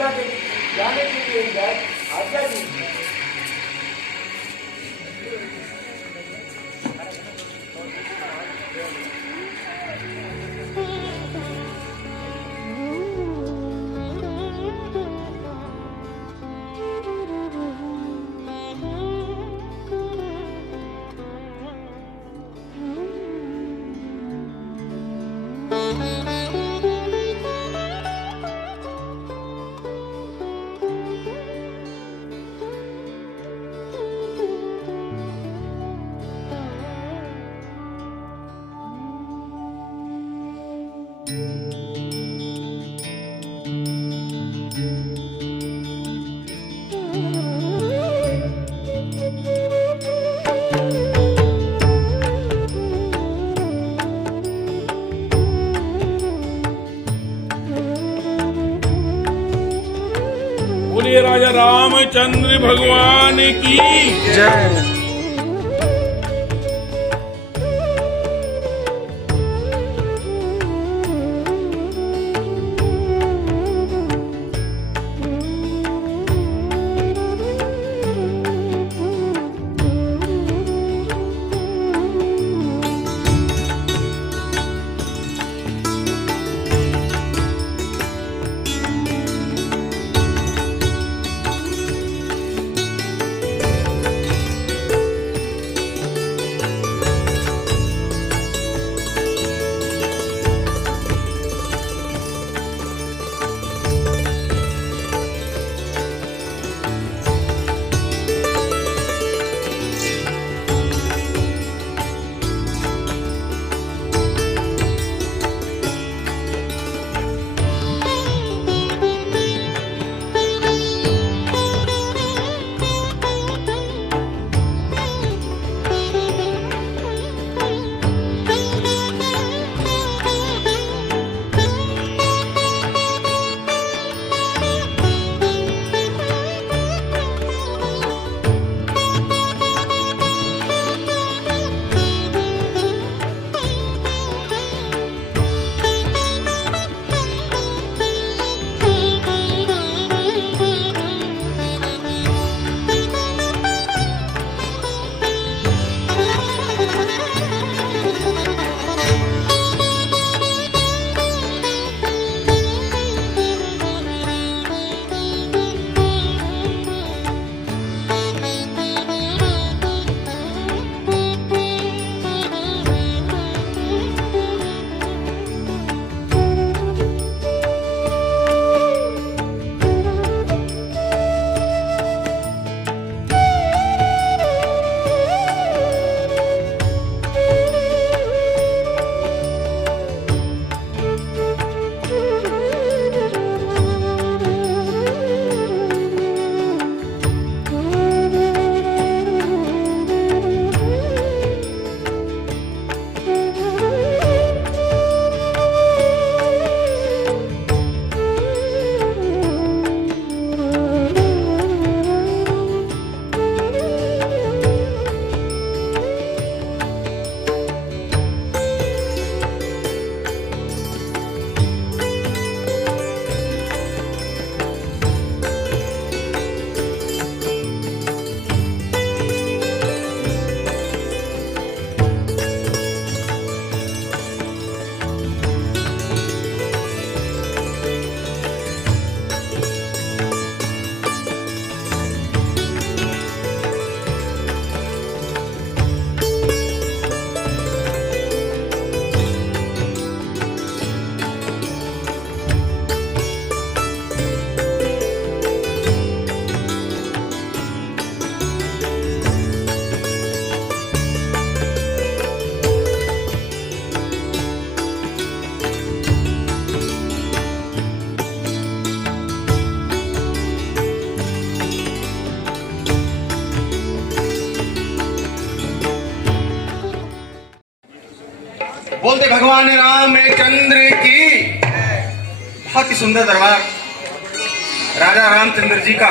पूजा के जाने के लिए इजाजत आज्ञा दीजिए। बोलिए राजा रामचंद्र भगवान की जय। बोलते भगवान रामचंद्र की। बहुत ही सुंदर दरबार राजा रामचंद्र जी का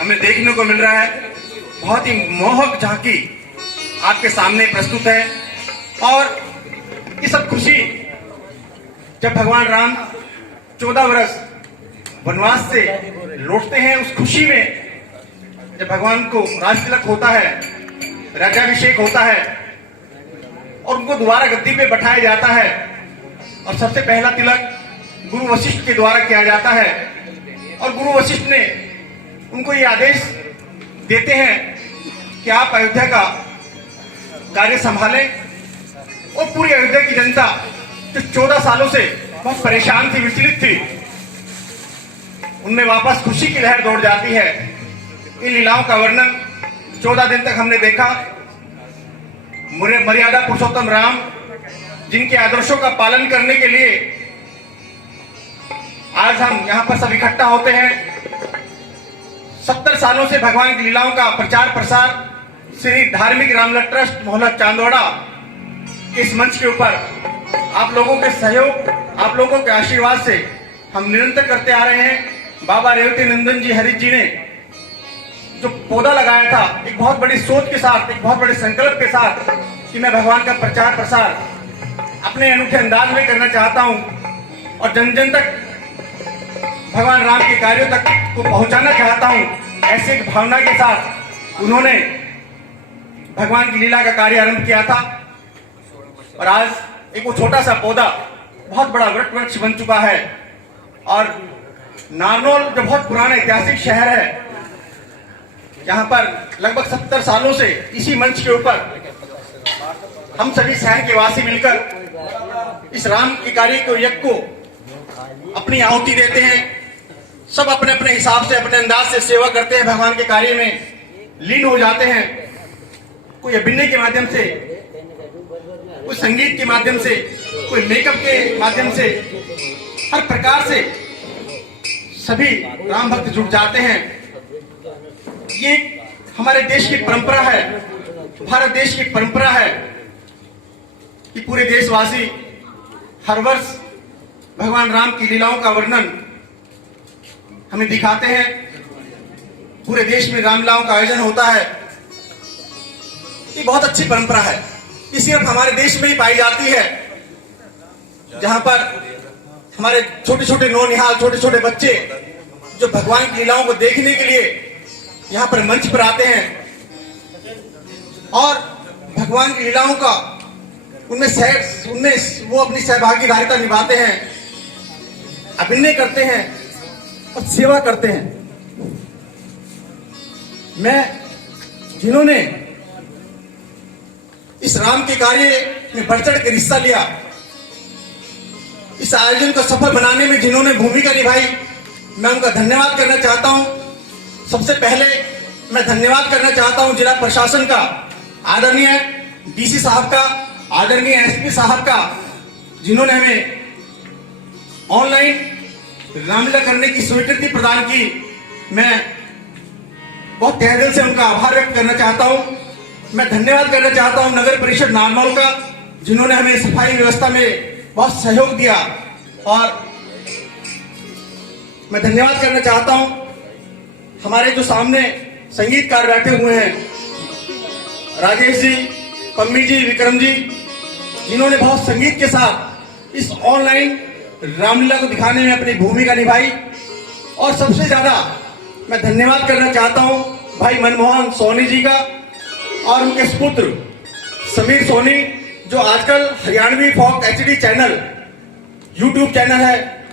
हमें देखने को मिल रहा है। बहुत ही मोहक झांकी आपके सामने प्रस्तुत है। और ये सब खुशी जब भगवान राम 14 वर्ष वनवास से लौटते हैं, उस खुशी में जब भगवान को राज तिलक होता है, राज्याभिषेक होता है और उनको दोबारा गद्दी पे बैठाया जाता है और सबसे पहला तिलक गुरु वशिष्ठ के द्वारा किया जाता है और गुरु वशिष्ठ ने उनको ये आदेश देते हैं कि आप अयोध्या का कार्य संभालें। और पूरी अयोध्या की जनता जो 14 सालों से बहुत परेशान थी, विचलित थी, उनमें वापस खुशी की लहर दौड़ जाती है। इन लीलाओं का वर्णन 14 दिन तक हमने देखा। मर्यादा पुरुषोत्तम राम, जिनके आदर्शों का पालन करने के लिए आज हम यहाँ पर सब इकट्ठा होते हैं। 70 सालों से भगवान की लीलाओं का प्रचार प्रसार श्री धार्मिक रामलला ट्रस्ट मोहल्ला चांदोड़ा के इस मंच के ऊपर आप लोगों के सहयोग, आप लोगों के आशीर्वाद से हम निरंतर करते आ रहे हैं। बाबा रेवती नंदन जी हरीश जी ने जो पौधा लगाया था, एक बहुत बड़ी सोच के साथ, एक बहुत बड़े संकल्प के साथ कि मैं भगवान का प्रचार प्रसार अपने अनूठे अंदाज में करना चाहता हूं और जन जन तक भगवान राम के कार्यों तक को पहुंचाना चाहता हूं, ऐसे एक भावना के साथ उन्होंने भगवान की लीला का कार्य आरंभ किया था। और आज एक वो छोटा सा पौधा बहुत बड़ा वृक्ष बन चुका है। और नारनौल जो बहुत पुराना ऐतिहासिक शहर है, यहाँ पर लगभग 70 सालों से इसी मंच के ऊपर हम सभी शहर के वासी मिलकर इस राम के कार्य को, यज्ञ को अपनी आहुति देते हैं। सब अपने अपने हिसाब से, अपने अंदाज से सेवा करते हैं, भगवान के कार्य में लीन हो जाते हैं। कोई अभिनय के माध्यम से, कोई संगीत के माध्यम से, कोई मेकअप के माध्यम से, हर प्रकार से सभी राम भक्त जुट जाते हैं। ये हमारे देश की परंपरा है, भारत देश की परंपरा है कि पूरे देशवासी हर वर्ष भगवान राम की लीलाओं का वर्णन हमें दिखाते हैं। पूरे देश में रामलीलाओं का आयोजन होता है। ये बहुत अच्छी परंपरा है। ये सिर्फ हमारे देश में ही पाई जाती है, जहां पर हमारे छोटे छोटे नौनिहाल, छोटे छोटे बच्चे जो भगवान की लीलाओं को देखने के लिए यहाँ पर मंच पर आते हैं और भगवान की लीलाओं का उनमें वो अपनी सहभागीदारिता निभाते हैं, अभिनय करते हैं और सेवा करते हैं। मैं जिन्होंने इस राम के कार्य में बढ़ चढ़ कर हिस्सा लिया, इस आयोजन को सफल बनाने में जिन्होंने भूमिका निभाई, मैं उनका धन्यवाद करना चाहता हूं। सबसे पहले मैं धन्यवाद करना चाहता हूं जिला प्रशासन का, आदरणीय डीसी साहब का, आदरणीय एसपी साहब का, जिन्होंने हमें ऑनलाइन रामलीला करने की स्वीकृति प्रदान की। मैं बहुत तहे दिल से उनका आभार व्यक्त करना चाहता हूं। मैं धन्यवाद करना चाहता हूं नगर परिषद नारनौल का, जिन्होंने हमें सफाई व्यवस्था में बहुत सहयोग दिया। और मैं धन्यवाद करना चाहता हूं हमारे जो सामने संगीतकार बैठे हुए हैं, राजेश जी, पम्मी जी, विक्रम जी, जिन्होंने बहुत संगीत के साथ इस ऑनलाइन रामलीला को दिखाने में अपनी भूमिका निभाई। और सबसे ज्यादा मैं धन्यवाद करना चाहता हूं भाई मनमोहन सोनी जी का और उनके सुपुत्र समीर सोनी, जो आजकल हरियाणवी फोक एचडी चैनल यूट्यूब चैनल है,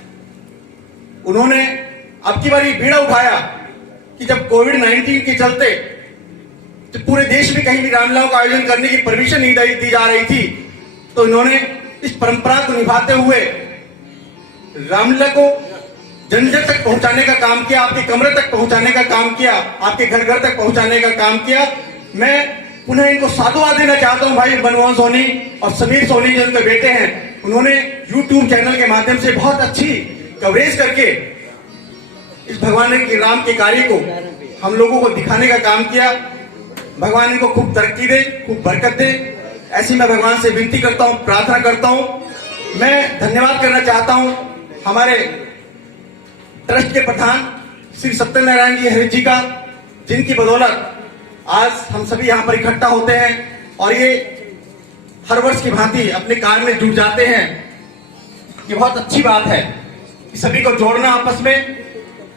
उन्होंने अब की बारी बीड़ा उठाया कि जब कोविड-19 के चलते तो पूरे देश में कहीं भी रामलीलाओं का आयोजन करने की परमिशन नहीं दी जा रही थी, तो इन्होंने इस परंपरा को निभाते हुए रामलीला को जन जन तक पहुंचाने का काम किया, आपके कमरे तक पहुंचाने का काम किया, आपके घर घर तक पहुंचाने का काम किया। मैं पुनः इनको साधुवाद देना चाहता हूं भाई मनमोहन सोनी और समीर सोनी, जो उनके बेटे हैं, उन्होंने यूट्यूब चैनल के माध्यम से बहुत अच्छी कवरेज करके इस भगवान के राम के कार्य को हम लोगों को दिखाने का काम किया। भगवान इनको खूब तरक्की दे, खूब बरकत दे, ऐसी मैं भगवान से विनती करता हूं, प्रार्थना करता हूं। मैं धन्यवाद करना चाहता हूं हमारे ट्रस्ट के प्रधान श्री सत्यनारायण जी हरीश जी का, जिनकी बदौलत आज हम सभी यहाँ पर इकट्ठा होते हैं और ये हर वर्ष की भांति अपने कार्य में जुट जाते हैं। ये बहुत अच्छी बात है कि सभी को जोड़ना आपस में,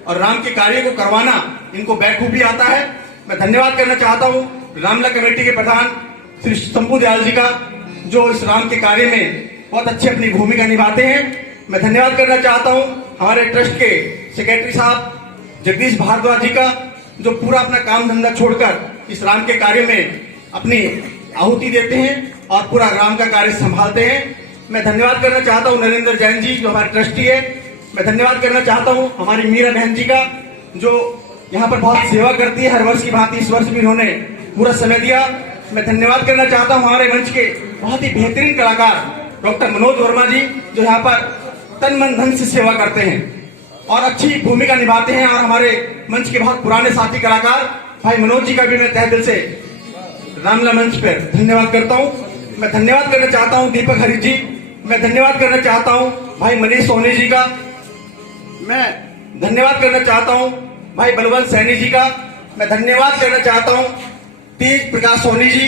और राम के कार्य को करवाना इनको बैखूबी आता है। मैं धन्यवाद करना चाहता हूँ रामलला कमेटी के प्रधान श्री शंभू दयाल जी का, जो इस राम के कार्य में बहुत अच्छी अपनी भूमिका निभाते हैं। मैं धन्यवाद करना चाहता हूँ हमारे ट्रस्ट के सेक्रेटरी साहब जगदीश भारद्वाज जी का, जो पूरा अपना काम धंधा छोड़कर इस राम के कार्य में अपनी आहुति देते हैं और पूरा राम का कार्य संभालते हैं। मैं धन्यवाद करना चाहता हूँ नरेंद्र जैन जी, जो हमारे ट्रस्टी है। मैं धन्यवाद करना चाहता हूँ हमारी मीरा बहन जी का, जो यहाँ पर बहुत सेवा करती है हर वर्ष की भांति। इस वर्ष भी इन्होंने पूरा समय दिया। मैं धन्यवाद करना चाहता हूँ हमारे मंच के बहुत ही बेहतरीन कलाकार डॉक्टर मनोज वर्मा जी, जो यहाँ पर तन मन धन से सेवा करते हैं और अच्छी भूमिका निभाते हैं। और हमारे मंच के बहुत पुराने साथी कलाकार भाई मनोज जी का भी मैं तहे दिल से रामलला मंच पर धन्यवाद करता हूँ। मैं धन्यवाद करना चाहता हूँ दीपक हरीश जी, मैं धन्यवाद करना चाहता हूँ भाई मनीष सोनी जी का, मैं धन्यवाद करना चाहता हूँ भाई बलवंत सैनी जी का, मैं धन्यवाद करना चाहता हूँ तेज प्रकाश सोनी जी,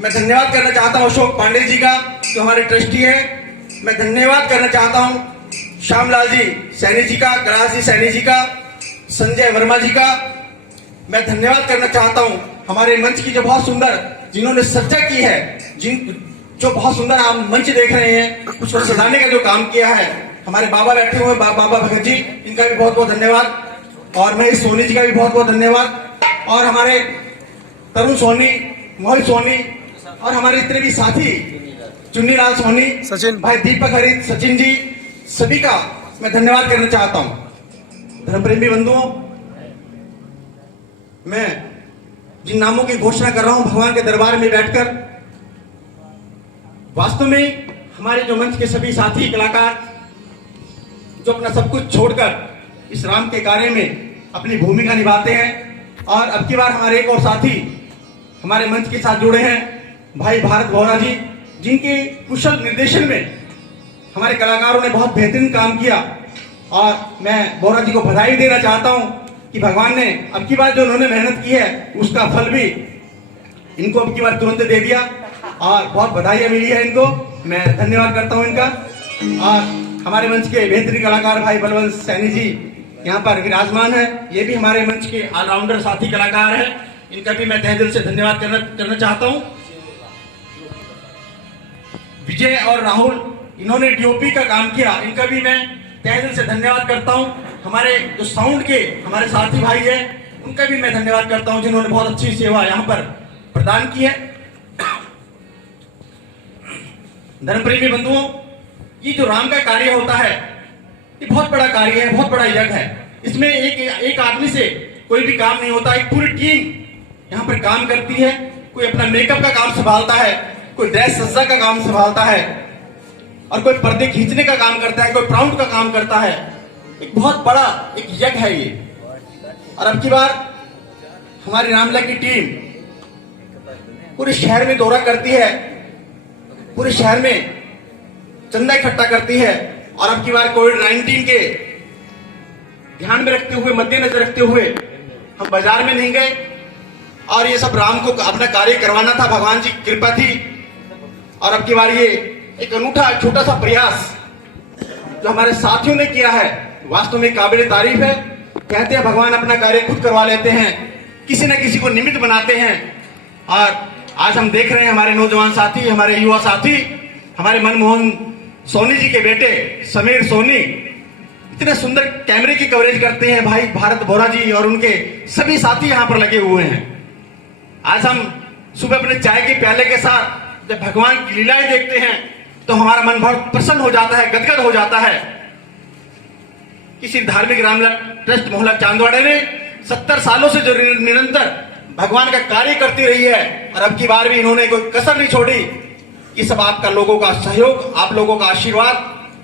मैं धन्यवाद करना चाहता हूँ अशोक पांडे जी का, जो हमारे ट्रस्टी हैं। मैं धन्यवाद करना चाहता हूँ श्यामलाल जी सैनी जी का, कैलाश जी सैनी जी का, संजय वर्मा जी का। मैं धन्यवाद करना चाहता हूँ हमारे मंच की जो बहुत सुंदर जिन्होंने सज्जा की है, जो बहुत सुंदर आप मंच देख रहे हैं, कुछ सजाने का जो काम किया है हमारे बाबा बैठे हुए बाबा भगत जी, इनका भी बहुत बहुत धन्यवाद। और महेश सोनी जी का भी बहुत बहुत धन्यवाद। और हमारे तरुण सोनी, मोहित सोनी और हमारे इतने भी साथी चुन्नीलाल सोनी, सचिन भाई दीपक हरीश, सचिन जी, सभी का मैं धन्यवाद करना चाहता हूँ। धर्मप्रेमी बंधुओं, मैं जिन नामों की घोषणा कर रहा हूं भगवान के दरबार में बैठकर, वास्तव में हमारे जो मंच के सभी साथी कलाकार जो अपना सब कुछ छोड़कर इस राम के कार्य में अपनी भूमिका निभाते हैं। और अब की बार हमारे एक और साथी हमारे मंच के साथ जुड़े हैं भाई भारत बोहरा जी, जिनके कुशल निर्देशन में हमारे कलाकारों ने बहुत बेहतरीन काम किया। और मैं बोहरा जी को बधाई देना चाहता हूं कि भगवान ने अब की बार जो उन्होंने मेहनत की है उसका फल भी इनको अब की बार तुरंत दे दिया और बहुत बधाइयां मिली है इनको। मैं धन्यवाद करता हूं इनका। और हमारे मंच के बेहतरीन कलाकार भाई बलवंत सैनी जी यहाँ पर विराजमान है, ये भी हमारे मंच के ऑलराउंडर साथी कलाकार हैं, इनका भी मैं तहे दिल से धन्यवाद करना चाहता हूँ। विजय और राहुल, इन्होंने डीओपी का काम किया, इनका भी मैं तहे दिल से धन्यवाद करता हूँ। हमारे जो साउंड के हमारे साथी भाई हैं, उनका भी मैं धन्यवाद करता हूँ, जिन्होंने बहुत अच्छी सेवा यहाँ पर प्रदान की है। धर्मप्रेमी बंधुओं, ये जो राम का कार्य होता है ये बहुत बड़ा कार्य है, बहुत बड़ा यज्ञ है। इसमें एक आदमी से कोई भी काम नहीं होता, एक पूरी टीम यहाँ पर काम करती है। कोई अपना मेकअप का काम संभालता है, कोई ड्रेस सज्जा का काम संभालता है, और कोई पर्दे खींचने का काम करता है, कोई प्राउंड का काम करता है। एक बहुत बड़ा एक यज्ञ है ये। और अब की बार हमारी रामलला की टीम पूरे शहर में दौरा करती है, पूरे शहर में चंदा इकट्ठा करती है। और अब की बार कोविड-19 के ध्यान में रखते हुए, मद्देनजर रखते हुए हम बाजार में नहीं गए और ये सब राम को अपना कार्य करवाना था, भगवान जी की कृपा थी। और अब की बार ये एक अनूठा छोटा सा प्रयास जो हमारे साथियों ने किया है वास्तव में काबिल तारीफ है। कहते हैं भगवान अपना कार्य खुद करवा लेते हैं, किसी न किसी को निमित्त बनाते हैं। और आज हम देख रहे हैं हमारे नौजवान साथी, हमारे युवा साथी, हमारे मनमोहन सोनी जी के बेटे समीर सोनी इतने सुंदर कैमरे की कवरेज करते हैं। भाई भारत बोहरा जी और उनके सभी साथी यहाँ पर लगे हुए हैं। आज हम सुबह अपने चाय के प्याले के साथ जब भगवान की लीलाएं देखते हैं तो हमारा मन बहुत प्रसन्न हो जाता है, गदगद हो जाता है। किसी धार्मिक रामलला ट्रस्ट मोहल्ला चांदवाड़े ने 70 सालों से जो निरंतर भगवान का कार्य करती रही है, और अब की बार भी इन्होंने कोई कसर नहीं छोड़ी। ये सब आपका लोगों का सहयोग, आप लोगों का आशीर्वाद,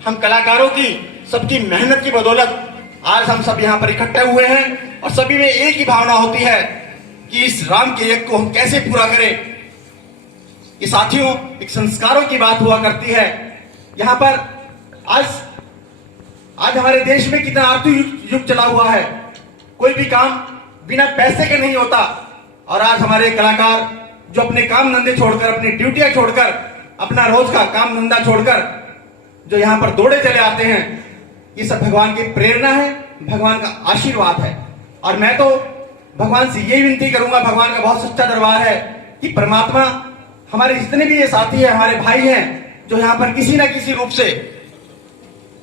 हम कलाकारों की सबकी मेहनत की बदौलत आज हम सब यहाँ पर इकट्ठे हुए हैं। और सभी में एक ही भावना होती है कि इस राम के यज्ञ को हम कैसे पूरा करें। ये साथियों, एक संस्कारों की बात हुआ करती है। यहाँ पर आज हमारे देश में कितना आर्थिक युग चला हुआ है, कोई भी काम बिना पैसे के नहीं होता। और आज हमारे कलाकार जो अपने काम धंधे छोड़कर, अपनी ड्यूटियां छोड़कर, अपना रोज का काम धंधा छोड़कर जो यहाँ पर दौड़े चले आते हैं, ये सब भगवान की प्रेरणा है। भगवान का आशीर्वाद है। और मैं तो भगवान से यही विनती करूंगा, भगवान का बहुत सच्चा दरबार है कि परमात्मा हमारे जितने भी ये साथी हैं, हमारे भाई हैं जो यहाँ पर किसी ना किसी रूप से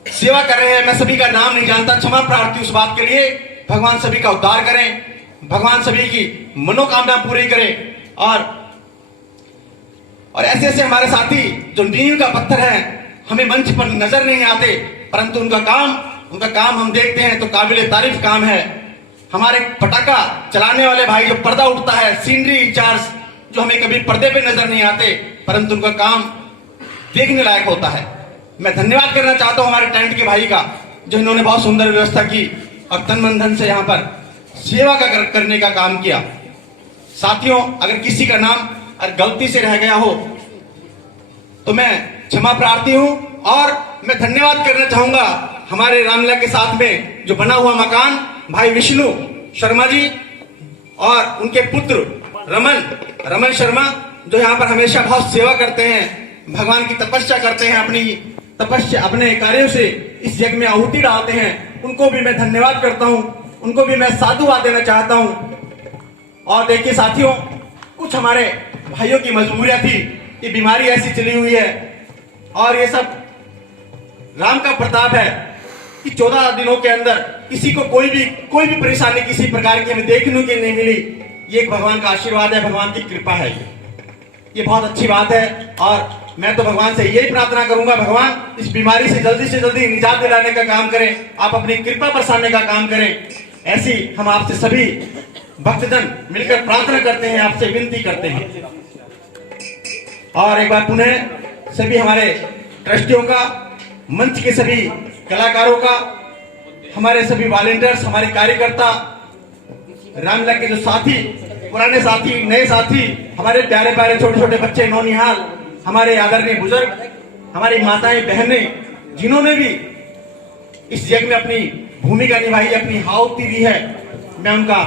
सेवा कर रहे हैं, मैं सभी का नाम नहीं जानता, क्षमा प्रार्थी उस बात के लिए। भगवान सभी का उद्धार करें, भगवान सभी की मनोकामना पूरी करें। और ऐसे ऐसे हमारे साथी जो नींव का पत्थर है, हमें मंच पर नजर नहीं आते, परंतु उनका काम हम देखते हैं तो काबिले तारीफ काम है। हमारे पटाखा चलाने वाले भाई जो पर्दा उठता है, सीनरी इंचार्ज जो हमें कभी पर्दे पे नजर नहीं आते, परंतु उनका काम देखने लायक होता है। मैं धन्यवाद करना चाहता हूं हमारे टेंट के भाई का, जो इन्होंने बहुत सुंदर व्यवस्था की और तन मन धन से यहाँ पर सेवा करने का काम किया। साथियों, अगर किसी का नाम अगर गलती से रह गया हो तो मैं क्षमा प्रार्थी हूं। और मैं धन्यवाद करना चाहूंगा हमारे रामलला के साथ में जो बना हुआ मकान भाई विष्णु शर्मा जी और उनके पुत्र रमन शर्मा, जो यहाँ पर हमेशा बहुत सेवा करते हैं, भगवान की तपस्या करते हैं, अपने कार्यों से इस यज्ञ में आहुति डालते हैं। उनको भी मैं धन्यवाद करता हूं, उनको भी मैं साधुवाद देना चाहता हूं। और देखिए साथियों, कुछ हमारे भाइयों की मजबूरियां थी कि बीमारी ऐसी चली हुई है और ये सब राम का प्रताप है कि 14 दिनों के अंदर किसी को कोई भी परेशानी किसी प्रकार की हमें देखने को नहीं मिली। ये एक भगवान का आशीर्वाद है, भगवान की कृपा है, ये बहुत अच्छी बात है। और मैं तो भगवान से यही प्रार्थना करूंगा, भगवान इस बीमारी से जल्दी निजात दिलाने का काम करें, आप अपनी कृपा बरसाने का काम करें। ऐसी हम आपसे सभी भक्तजन मिलकर प्रार्थना करते हैं, आपसे विनती करते हैं। और एक बार पुनः सभी हमारे ट्रस्टियों का, मंच के सभी कलाकारों का, हमारे सभी वॉलंटियर्स, हमारे कार्यकर्ता, रामलला के जो साथी, पुराने साथी, नए साथी, हमारे प्यारे प्यारे छोटे छोटे बच्चे, नौनिहाल, हमारे आदरणीय बुजुर्ग, हमारी माताएं बहनें, जिन्होंने भी इस यज्ञ में अपनी भूमिका निभाई, अपनी आहुति दी है, मैं उनका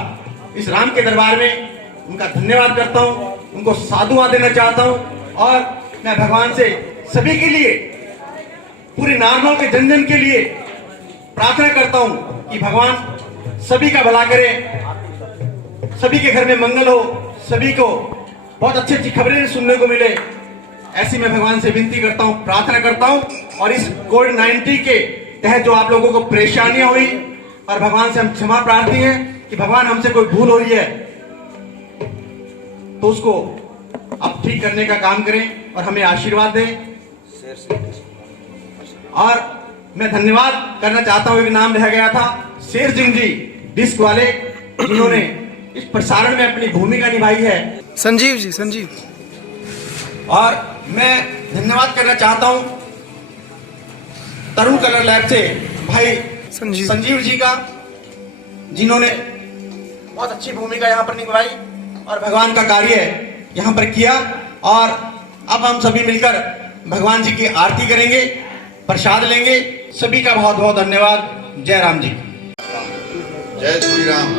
इस राम के दरबार में उनका धन्यवाद करता हूं, उनको साधुवाद देना चाहता हूं। और मैं भगवान से सभी के लिए, पूरे नारनौल के जन जन के लिए प्रार्थना करता हूं कि भगवान सभी का भला करे, सभी के घर में मंगल हो, सभी को बहुत अच्छी अच्छी खबरें सुनने को मिले। ऐसी मैं भगवान से विनती करता हूं, प्रार्थना करता हूं। और इस कोविड-19 के तहत जो आप लोगों को परेशानियां हुई, और भगवान से हम क्षमा प्रार्थी हैं कि भगवान हमसे कोई भूल हुई है तो उसको अब ठीक करने का काम करें और हमें आशीर्वाद दें। और मैं धन्यवाद करना चाहता हूं, एक नाम रह गया था, शेर सिंह जी डिस्क वाले, जिन्होंने इस प्रसारण में अपनी भूमिका निभाई है। संजीव जी, संजीव। और मैं धन्यवाद करना चाहता हूं तरुण कलर लैब से भाई संजीव जी का, जिन्होंने बहुत अच्छी भूमिका यहाँ पर निभाई और भगवान का कार्य यहाँ पर किया। और अब हम सभी मिलकर भगवान जी की आरती करेंगे, प्रसाद लेंगे। सभी का बहुत बहुत धन्यवाद। जय राम जी। जय श्री राम।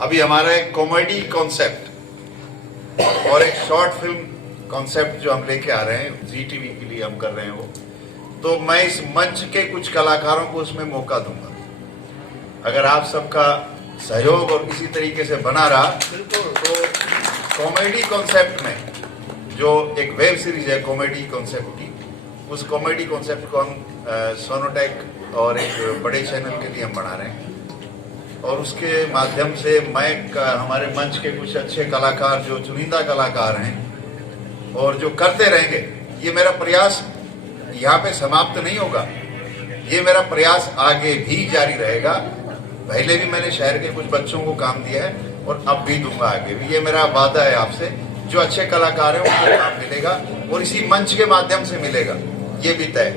अभी हमारा एक कॉमेडी कॉन्सेप्ट और एक शॉर्ट फिल्म कॉन्सेप्ट जो हम लेके आ रहे हैं, जी टीवी के लिए हम कर रहे हैं वो, तो मैं इस मंच के कुछ कलाकारों को उसमें मौका दूंगा। अगर आप सबका सहयोग और किसी तरीके से बना रहा तो कॉमेडी कॉन्सेप्ट में, जो एक वेब सीरीज है कॉमेडी कॉन्सेप्ट की, उस कॉमेडी कॉन्सेप्ट को हम सोनोटेक और एक बड़े चैनल के लिए हम बना रहे हैं। और उसके माध्यम से मैं हमारे मंच के कुछ अच्छे कलाकार जो चुनिंदा कलाकार हैं और जो करते रहेंगे, ये मेरा प्रयास यहाँ पे समाप्त नहीं होगा, ये मेरा प्रयास आगे भी जारी रहेगा। पहले भी मैंने शहर के कुछ बच्चों को काम दिया है और अब भी दूंगा आगे भी, ये मेरा वादा है आपसे। जो अच्छे कलाकार हैं उनको काम मिलेगा और इसी मंच के माध्यम से मिलेगा, ये भी तय।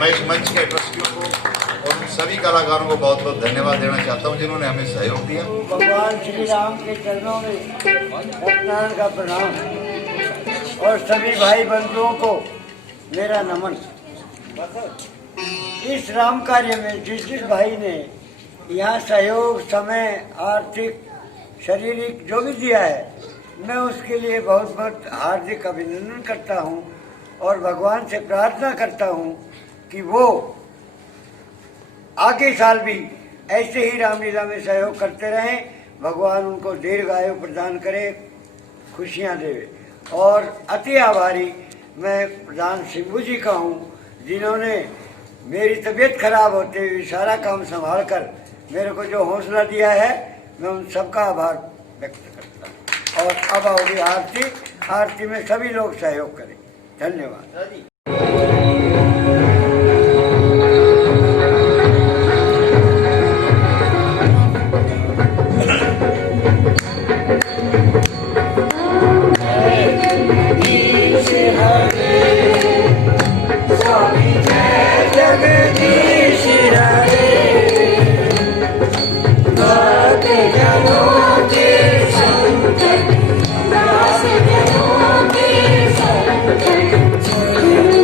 मैं इस मंच के ट्रस्टियों को और सभी कलाकारों को बहुत बहुत धन्यवाद देना चाहता हूँ जिन्होंने हमें सहयोग दिया। भगवान श्री राम के चरणों में सत्यनारायण का प्रणाम और सभी भाई बंधुओं को मेरा नमन। इस राम कार्य में जिस भाई ने यहाँ सहयोग, समय, आर्थिक, शारीरिक जो भी दिया है, मैं उसके लिए बहुत बहुत हार्दिक अभिनंदन करता हूँ और भगवान से प्रार्थना करता हूँ कि वो आगे साल भी ऐसे ही रामलीला में सहयोग करते रहें। भगवान उनको दीर्घायु प्रदान करे, खुशियाँ देवे। और अति आभारी मैं प्रधान सिंबू जी का हूँ, जिन्होंने मेरी तबीयत खराब होते हुए सारा काम संभाल कर मेरे को जो हौसला दिया है, मैं उन सबका आभार व्यक्त करता हूँ। और अब होगी आरती। आरती में सभी लोग सहयोग करें। धन्यवाद। Thank you.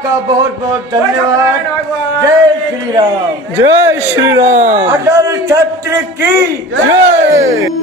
आपका बहुत बहुत धन्यवाद। जय श्री राम। जय श्री राम। अटल छत्र की जय।